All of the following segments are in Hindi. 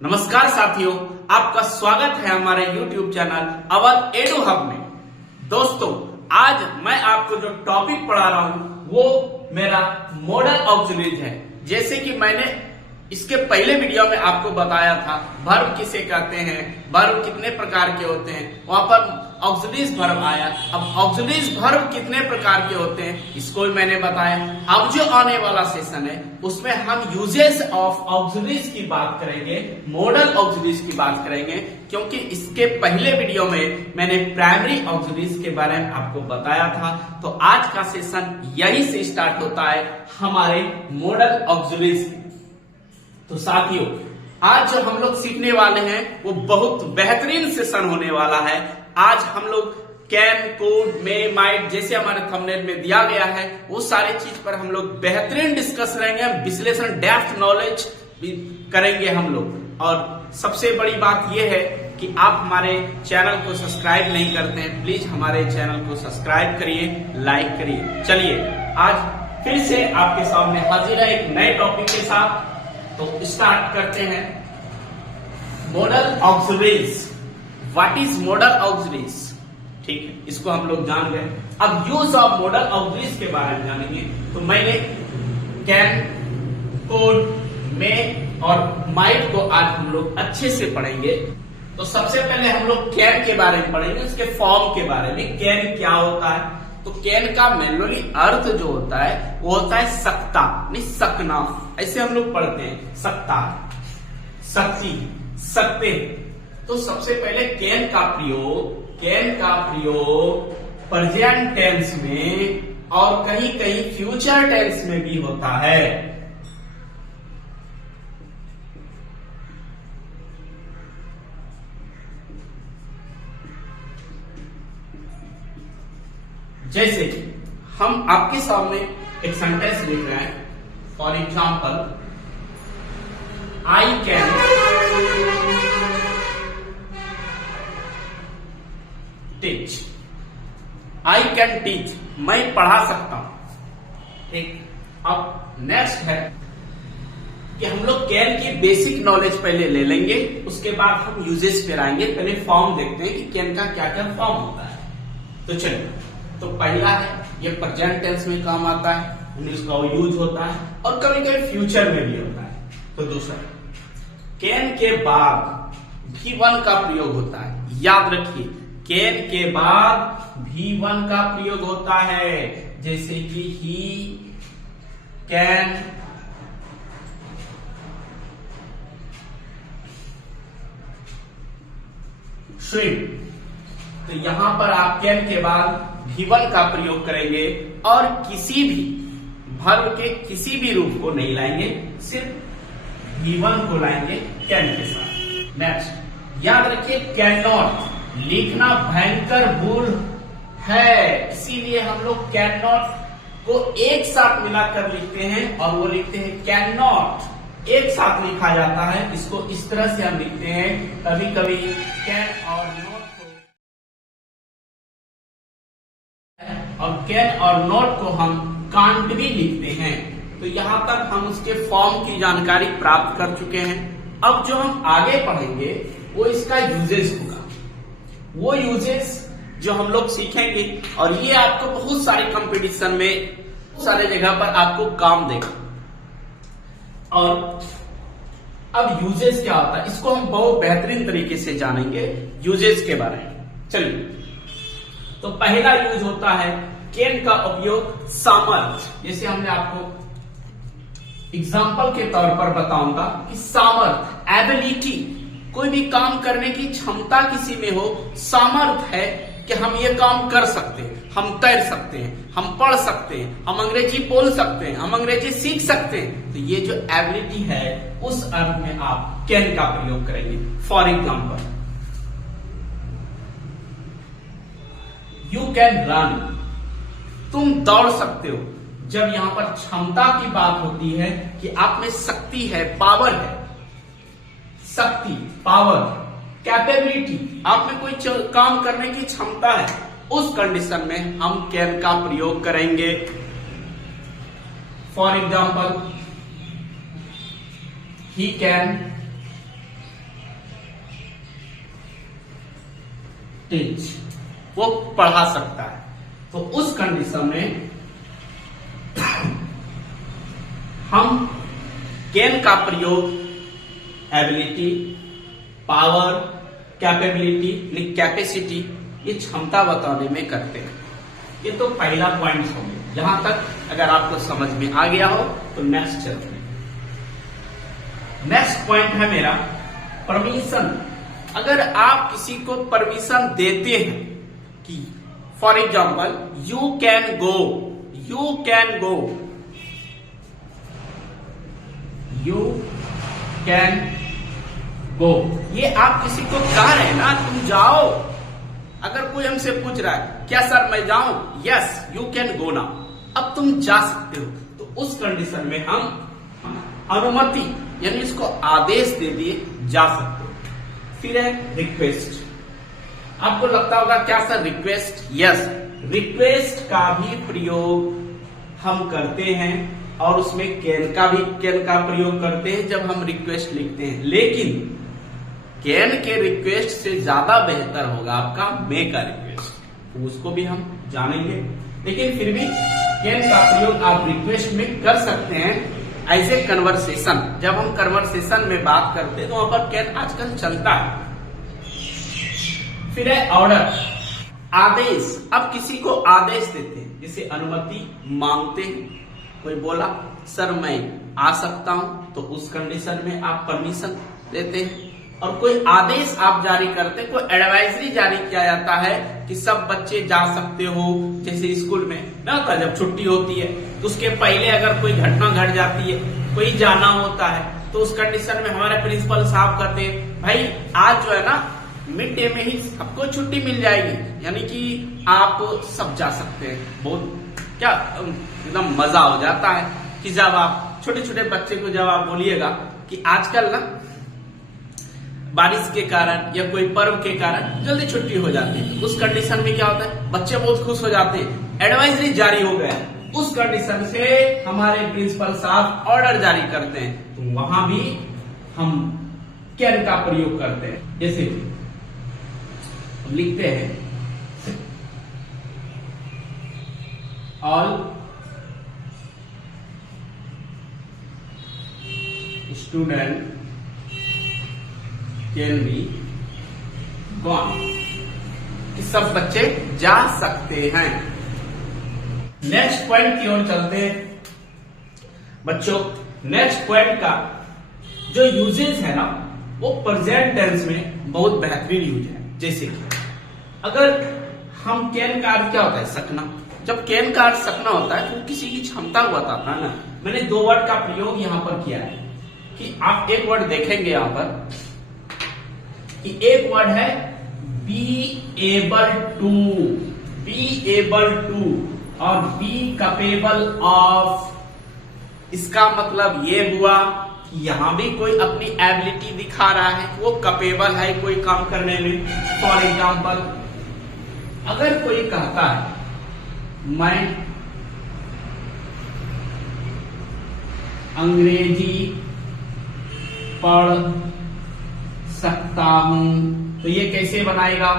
नमस्कार साथियों, आपका स्वागत है हमारे YouTube channel Awadh edu hub में। दोस्तों, आज मैं आपको जो टॉपिक पढ़ा रहा हूं वो मेरा मॉडल ऑक्सिलरीज है। जैसे कि मैंने इसके पहले वीडियो में आपको बताया था वर्ब किसे कहते हैं, वर्ब कितने प्रकार के होते हैं, वहां पर ऑक्सिलरीज वर्ब आया। अब ऑक्सिलरीज वर्ब कितने प्रकार के होते हैं इसको भी मैंने बताया। अब जो आने वाला सेशन है उसमें हम यूजेस ऑफ ऑक्सिलरीज की बात करेंगे, मॉडल ऑक्सिलरीज की बात करेंगे, क्योंकि इसके पहले वीडियो में मैंने प्राइमरी ऑक्सिलरीज के बारे में आपको बताया था। तो आज का सेशन यही से स्टार्ट होता है हमारे मॉडल ऑक्सिलरीज। तो साथियों, आज जो हम लोग सीखने वाले हैं वो बहुत बेहतरीन सेशन होने वाला है। आज हम लोग कैन, कोड, मे, माइट जैसे हमारे थंबनेल में दिया गया है वो सारे चीज पर हम लोग बेहतरीन डिस्कस करेंगे, विश्लेषण, डेप्थ नॉलेज भी करेंगे हम लोग। और सबसे बड़ी बात यह है कि आप हमारे चैनल को सब्सक्राइब नहीं करते हैं, प्लीज हमारे चैनल को सब्सक्राइब करिए, लाइक करिए। चलिए आज फिर से आपके सामने हाजिर है एक नए टॉपिक के साथ। तो स्टार्ट करते हैं। Model auxiliaries, what is model auxiliaries? ठीक है, इसको हम लोग जान गए। अब यूज ऑफ मॉडल ऑक्सिलरीज के बारे में जानेंगे। तो मैंने कैन, कोड, मे और माइट को आज हम लोग अच्छे से पढ़ेंगे। तो सबसे पहले हम लोग कैन के बारे में पढ़ेंगे, उसके फॉर्म के बारे में। कैन क्या होता है? तो कैन का मेनली अर्थ जो होता है वो होता है सकता, नहीं सकना, ऐसे हम लोग पढ़ते हैं। सकता, शक्ति, सकते। तो सबसे पहले कैन का प्रयोग प्रेजेंट टेंस में और कहीं कहीं फ्यूचर टेंस में भी होता है। जैसे हम आपके सामने एक सेंटेंस लिख रहे हैं। For example, I can teach. I can teach, मैं पढ़ा सकता हूं। ठीक, अब नेक्स्ट है कि हम लोग कैन की बेसिक नॉलेज पहले ले लेंगे, उसके बाद हम यूजेस पे आएंगे। पहले फॉर्म देखते हैं कि कैन का क्या क्या फॉर्म होता है। तो चलिए, तो पहला है ये प्रेजेंट टेंस में काम आता है, इसका यूज होता है और कभी कभी फ्यूचर में भी होता है। तो दूसरा, कैन के बाद V1 का प्रयोग होता है। याद रखिए, कैन के बाद V1 का प्रयोग होता है। जैसे कि ही कैन स्विम। तो यहां पर आप कैन के बाद V1 का प्रयोग करेंगे और किसी भी वर्ब के किसी भी रूप को नहीं लाएंगे, सिर्फ V1 को लाएंगे कैन के साथ। नेक्स्ट, याद रखिए कैन नॉट लिखना भयंकर भूल है, इसीलिए हम लोग कैन नॉट को एक साथ मिलाकर लिखते हैं और वो लिखते हैं कैन नॉट। एक साथ लिखा जाता है, इसको इस तरह से हम लिखते हैं। कभी कभी कैन और नॉट और कैन और नॉट को हम कांट भी लिखते हैं। तो यहां तक हम उसके फॉर्म की जानकारी प्राप्त कर चुके हैं। अब जो हम आगे पढ़ेंगे वो इसका यूजेस होगा। वो यूजेस जो हम लोग सीखेंगे और ये आपको बहुत सारे कंपटीशन में, सारे जगह पर आपको काम देगा। और अब यूजेस क्या होता है इसको हम बहुत बेहतरीन तरीके से जानेंगे यूजेस के बारे में। चलिए, तो पहला यूज होता है कैन का उपयोग सामर्थ्य। जैसे हमने आपको एग्जाम्पल के तौर पर बताऊंगा कि सामर्थ्य, एबिलिटी, कोई भी काम करने की क्षमता किसी में हो, सामर्थ्य है कि हम ये काम कर सकते हैं, हम तैर सकते हैं, हम पढ़ सकते हैं, हम अंग्रेजी बोल सकते हैं, हम अंग्रेजी सीख सकते हैं। तो ये जो एबिलिटी है उस अर्थ में आप कैन का प्रयोग करेंगे। For example, you can run, तुम दौड़ सकते हो। जब यहां पर क्षमता की बात होती है कि आप में शक्ति है, पावर है, शक्ति, पावर, कैपेबिलिटी, आप में कोई काम करने की क्षमता है, उस कंडीशन में हम कैन का प्रयोग करेंगे। For example, he can teach, वो पढ़ा सकता है। तो उस कंडीशन में हम कैन का प्रयोग एबिलिटी, पावर, कैपेबिलिटी, कैपेसिटी, ये क्षमता बताने में करते हैं। ये तो पहला पॉइंट हो गया। यहां तक अगर आपको समझ में आ गया हो तो नेक्स्ट चलते हैं। नेक्स्ट पॉइंट है मेरा परमिशन। अगर आप किसी को परमिशन देते हैं कि for example you can go, you can go, you can go, ये आप किसी को कह रहे हैं ना तुम जाओ। अगर कोई हमसे पूछ रहा है क्या सर मैं जाऊं, यस यू कैन गो ना, अब तुम जा सकते हो। तो उस कंडीशन में हम अनुमति यानी इसको आदेश दे दिए जा सकते हो। फिर है रिक्वेस्ट। आपको लगता होगा क्या सर रिक्वेस्ट, यस रिक्वेस्ट का भी प्रयोग हम करते हैं और उसमें कैन का प्रयोग करते हैं जब हम रिक्वेस्ट लिखते हैं। लेकिन कैन के रिक्वेस्ट से ज्यादा बेहतर होगा आपका मे का रिक्वेस्ट, तो उसको भी हम जानेंगे। लेकिन फिर भी कैन का प्रयोग आप रिक्वेस्ट में कर सकते हैं एज ए कन्वर्सेशन। जब हम कन्वर्सेशन में बात करते हैं तो वहां पर कैन आजकल चलता है। फिर है ऑर्डर, आदेश। अब किसी को आदेश देते हैं, जैसे अनुमति मांगते हैं। कोई बोला सर मैं आ सकता हूं, तो उस कंडीशन में आप परमिशन देते हैं। और कोई आदेश आप जारी करते हैं, कोई एडवाइजरी जारी किया जाता है कि सब बच्चे जा सकते हो। जैसे स्कूल में ना होता है, जब छुट्टी होती है तो उसके पहले अगर कोई घटना घट जाती है, कोई जाना होता है, तो उस कंडीशन में हमारे प्रिंसिपल साहब कहते हैं भाई आज जो है ना मिड डे में ही सबको छुट्टी मिल जाएगी, यानी कि आप सब जा सकते हैं। बहुत क्या एकदम मजा हो जाता है कि जब आप छोटे छोटे बच्चे को जब आप बोलिएगा कि आजकल ना बारिश के कारण या कोई पर्व के कारण जल्दी छुट्टी हो जाती है, उस कंडीशन में क्या होता है बच्चे बहुत खुश हो जाते हैं, एडवाइजरी जारी हो गया। उस कंडीशन से हमारे प्रिंसिपल साहब ऑर्डर जारी करते हैं, तो वहां भी हम कैन का प्रयोग करते हैं। जैसे लिखते हैं all student can be gone, कि सब बच्चे जा सकते हैं। नेक्स्ट पॉइंट की ओर चलते हैं बच्चों। नेक्स्ट पॉइंट का जो यूजेज है ना वो प्रेजेंट टेंस में बहुत बेहतरीन यूज है। जैसे अगर हम कैन का अर्थ क्या होता है, सकना। जब कैन का अर्थ सकना होता है तो किसी की क्षमता को बताता है ना। मैंने दो वर्ड का प्रयोग यहां पर किया है कि आप एक वर्ड देखेंगे यहां पर कि एक वर्ड है be able to, be able to और बी कैपेबल ऑफ। इसका मतलब ये हुआ कि यहां भी कोई अपनी एबिलिटी दिखा रहा है, वो कैपेबल है कोई काम करने में। फॉर एग्जाम्पल अगर कोई कहता है मैं अंग्रेजी पढ़ सकता हूं, तो ये कैसे बनाएगा,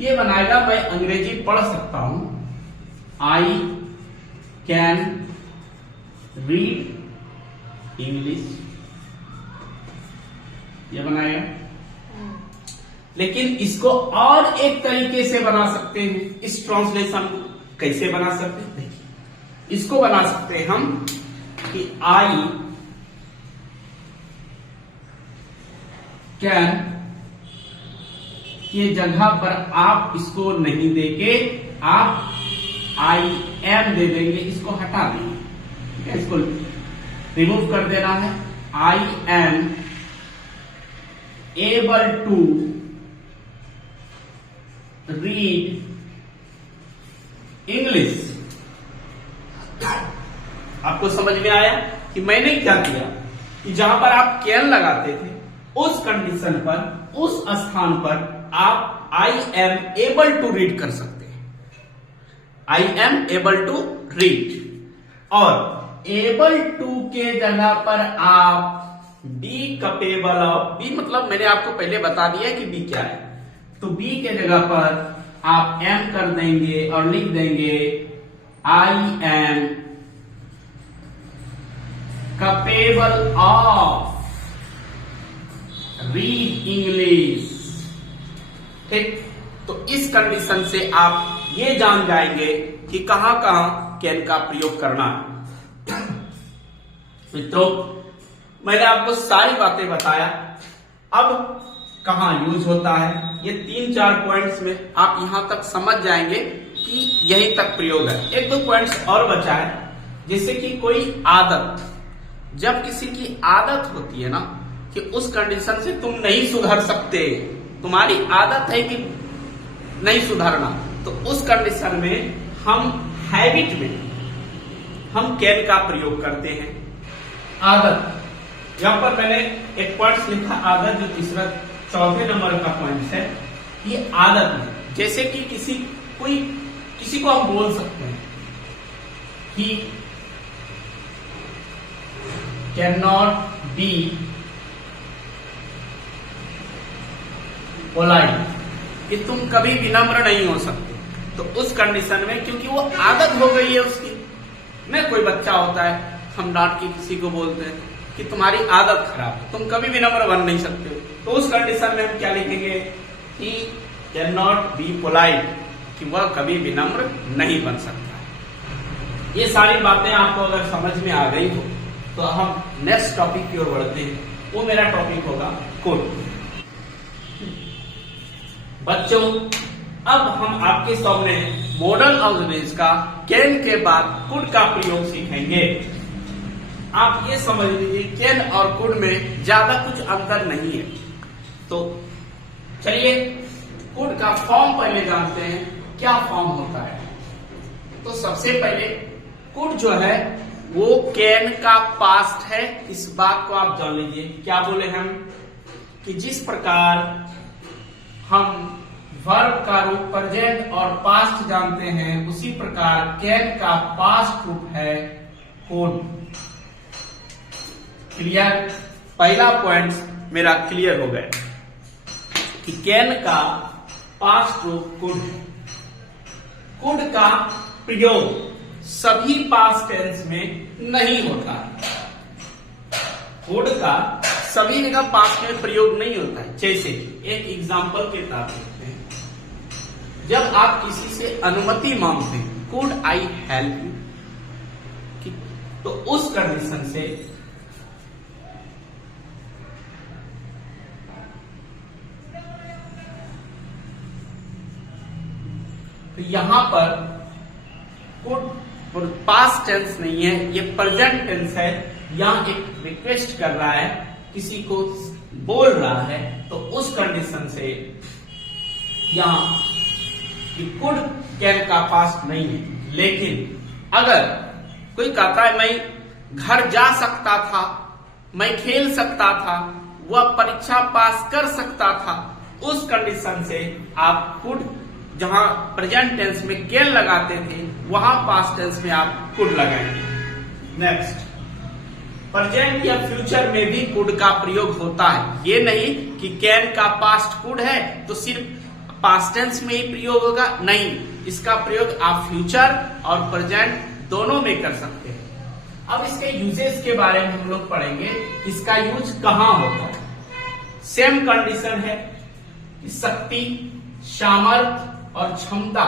ये बनाएगा मैं अंग्रेजी पढ़ सकता हूं, आई कैन रीड इंग्लिश, ये बनाएगा। लेकिन इसको और एक तरीके से बना सकते हैं। इस ट्रांसलेशन को कैसे बना सकते हैं, देखिए इसको बना सकते हैं हम कि आई कैन के जगह पर आप इसको नहीं देके आप आई एम दे देंगे, इसको हटा देंगे, ठीक है, इसको रिमूव कर देना है। I am able to read English. आपको समझ में आया कि मैंने क्या किया कि जहां पर आप कैन लगाते थे उस कंडीशन पर, उस स्थान पर आप I am able to read कर सकते हैं। I am able to read और एबल टू के जगह पर आप बी कैपेबल ऑफ, बी मतलब मैंने आपको पहले बता दिया कि बी क्या है, तो बी के जगह पर आप एम कर देंगे और लिख देंगे I am capable of read English. ठीक, तो इस कंडीशन से आप ये जान जाएंगे कि कहां कहां कैन का प्रयोग करना है। मित्रों, मैंने आपको सारी बातें बताया, अब कहां यूज होता है ये 3-4 पॉइंट्स में आप यहां तक समझ जाएंगे कि यहीं तक प्रयोग है। 1-2 पॉइंट्स और बचा है, जैसे कि कोई आदत, जब किसी की आदत होती है ना कि उस कंडीशन से तुम नहीं सुधर सकते, तुम्हारी आदत है कि नहीं सुधरना, तो उस कंडीशन में हम हैबिट में हम कैन का प्रयोग करते हैं। आदत, यहां पर मैंने एक पॉइंट लिखा आदत, जो तीसरा 4 नंबर का पॉइंट है। ये आदत में जैसे कि किसी को हम बोल सकते हैं कि कैन नॉट बी पोलाइट, कि तुम कभी विनम्र नहीं हो सकते। तो उस कंडीशन में, क्योंकि वो आदत हो गई है उसकी, मैं कोई बच्चा होता है, हम डांट के किसी को बोलते हैं कि तुम्हारी आदत खराब है, तुम कभी विनम्र बन नहीं सकते हो, तो उस कंडीशन में हम क्या लिखेंगे कि कैन नॉट बी पोलाइट, कि वह कभी विनम्र नहीं बन सकता। ये सारी बातें आपको अगर समझ में आ गई हो तो हम नेक्स्ट टॉपिक की ओर बढ़ते हैं। वो मेरा टॉपिक होगा कुड। बच्चों, अब हम आपके सामने मॉडल ऑक्सिलरीज का कैन के बाद कुड का प्रयोग सीखेंगे। आप ये समझ लीजिए कैन और कुड में ज्यादा कुछ अंतर नहीं है। तो चलिए कुड का फॉर्म पहले जानते हैं, क्या फॉर्म होता है। तो सबसे पहले कुड जो है वो कैन का पास्ट है। इस बात को आप जान लीजिए। क्या बोले हम कि जिस प्रकार हम वर्ब का रूप प्रेजेंट और पास्ट जानते हैं, उसी प्रकार कैन का पास्ट रूप है कुड। क्लियर? पहला पॉइंट मेरा क्लियर हो गया कि कैन का पास्ट रूप कुड है। कुड का प्रयोग सभी पास्ट टेंस में नहीं होता है। कुड का सभी जगह पास्ट में प्रयोग नहीं होता है। जैसे एक एग्जांपल के तौर पे, जब आप किसी से अनुमति मांगते हैं, कुड आई हेल्प यू, तो उस कंडीशन से तो यहां पर कुड पास्ट टेंस नहीं है, ये प्रेजेंट टेंस है। यहां एक रिक्वेस्ट कर रहा है, किसी को बोल रहा है, तो उस कंडीशन से यहां कि कुड कैन का पास्ट नहीं है। लेकिन अगर कोई कहता है मैं घर जा सकता था, मैं खेल सकता था, वह परीक्षा पास कर सकता था, उस कंडीशन से आप कुड, जहां प्रेजेंट टेंस में कैन लगाते थे, वहां पास्ट टेंस में आप कुड लगाएंगे। नेक्स्ट, प्रेजेंट या फ्यूचर में भी कुड का प्रयोग होता है। ये नहीं कि कैन का पास्ट कुड है तो सिर्फ पास्ट टेंस में ही प्रयोग होगा, नहीं, इसका प्रयोग आप फ्यूचर और प्रेजेंट दोनों में कर सकते हैं। अब इसके यूजेस के बारे में हम लोग पढ़ेंगे, इसका यूज कहां होता है। सेम कंडीशन है, शक्ति, सामर्थ्य और क्षमता।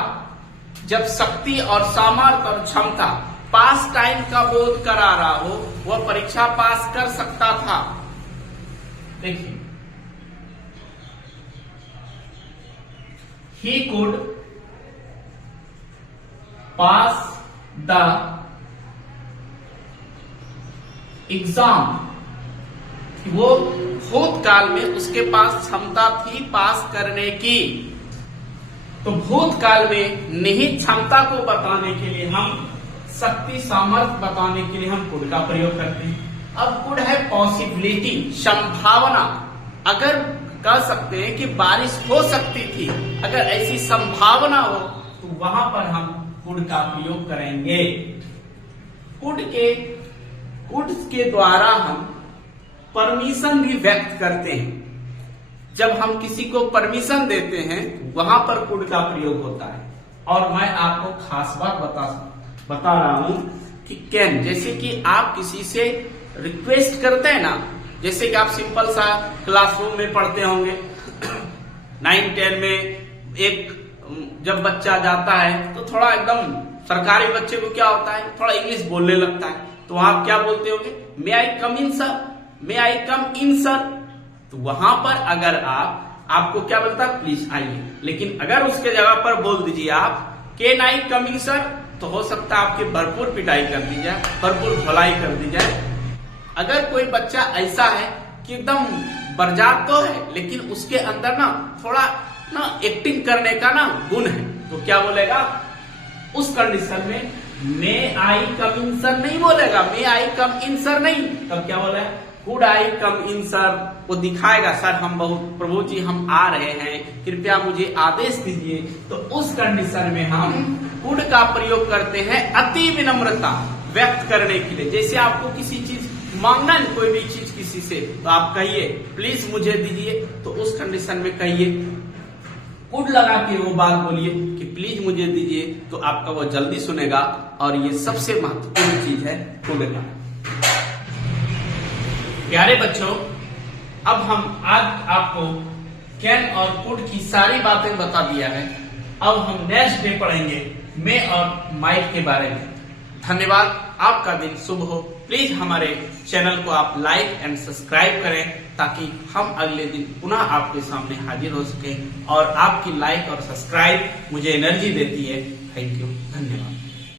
जब शक्ति और सामर्थ्य और क्षमता पास टाइम का बोध करा रहा हो, वह परीक्षा पास कर सकता था। देखिए, he could pass the exam. वो भूतकाल में उसके पास क्षमता थी पास करने की। तो भूतकाल में निहित क्षमता को बताने के लिए हम शक्ति, सामर्थ्य बताने के लिए हम कुड का प्रयोग करते हैं। अब कुड है पॉसिबिलिटी, संभावना। अगर कह सकते हैं कि बारिश हो सकती थी, अगर ऐसी संभावना हो तो वहां पर हम कुड का प्रयोग करेंगे। कुड के द्वारा हम परमिशन भी व्यक्त करते हैं। जब हम किसी को परमिशन देते हैं वहां पर कुड का प्रयोग होता है। और मैं आपको खास बात बता रहा हूं कि कैन, जैसे कि आप किसी से रिक्वेस्ट करते हैं ना, जैसे कि आप सिंपल सा क्लासरूम में पढ़ते होंगे 9-10 में एक जब बच्चा जाता है तो थोड़ा एकदम सरकारी बच्चे को क्या होता है, थोड़ा इंग्लिश बोलने लगता है, तो आप क्या बोलते होंगे, मे आई कम इन सर, मे आई कम इन सर। तो वहां पर अगर आपको क्या बोलता है, प्लीज आइए, लेकिन अगर उसके जगह पर बोल दीजिए आप can I come in sir, तो हो सकता है आपकी भरपूर पिटाई कर दी जाए, भरपूर धुलाई कर दी जाए। अगर कोई बच्चा ऐसा है कि एकदम बरजात तो है लेकिन उसके अंदर ना थोड़ा ना एक्टिंग करने का ना गुण है, तो क्या बोलेगा, उस कंडीशन में मे आई कम इन सर नहीं बोलेगा, मे आई कम इन सर नहीं, तब क्या बोला, could I come in sir. वो दिखाएगा, सर हम प्रभु जी हम आ रहे हैं, कृपया मुझे आदेश दीजिए। तो उस कंडीशन में हम कुड का प्रयोग करते हैं अति विनम्रता व्यक्त करने के लिए। जैसे आपको किसी चीज मांगना है, कोई भी चीज किसी से, तो आप कहिए प्लीज मुझे दीजिए, तो उस कंडीशन में कहिए, कुड लगा के वो बात बोलिए कि प्लीज मुझे दीजिए, तो आपका वो जल्दी सुनेगा। और ये सबसे महत्वपूर्ण चीज है कुड का। प्यारे बच्चों, अब हम आज आपको कैन और कुड की सारी बातें बता दिया है। अब हम नेक्स्ट डे पढ़ेंगे मे और माइट के बारे में। धन्यवाद, आपका दिन शुभ हो। प्लीज हमारे चैनल को आप लाइक एंड सब्सक्राइब करें ताकि हम अगले दिन पुनः आपके सामने हाजिर हो सकें। और आपकी लाइक और सब्सक्राइब मुझे एनर्जी देती है। थैंक यू, धन्यवाद।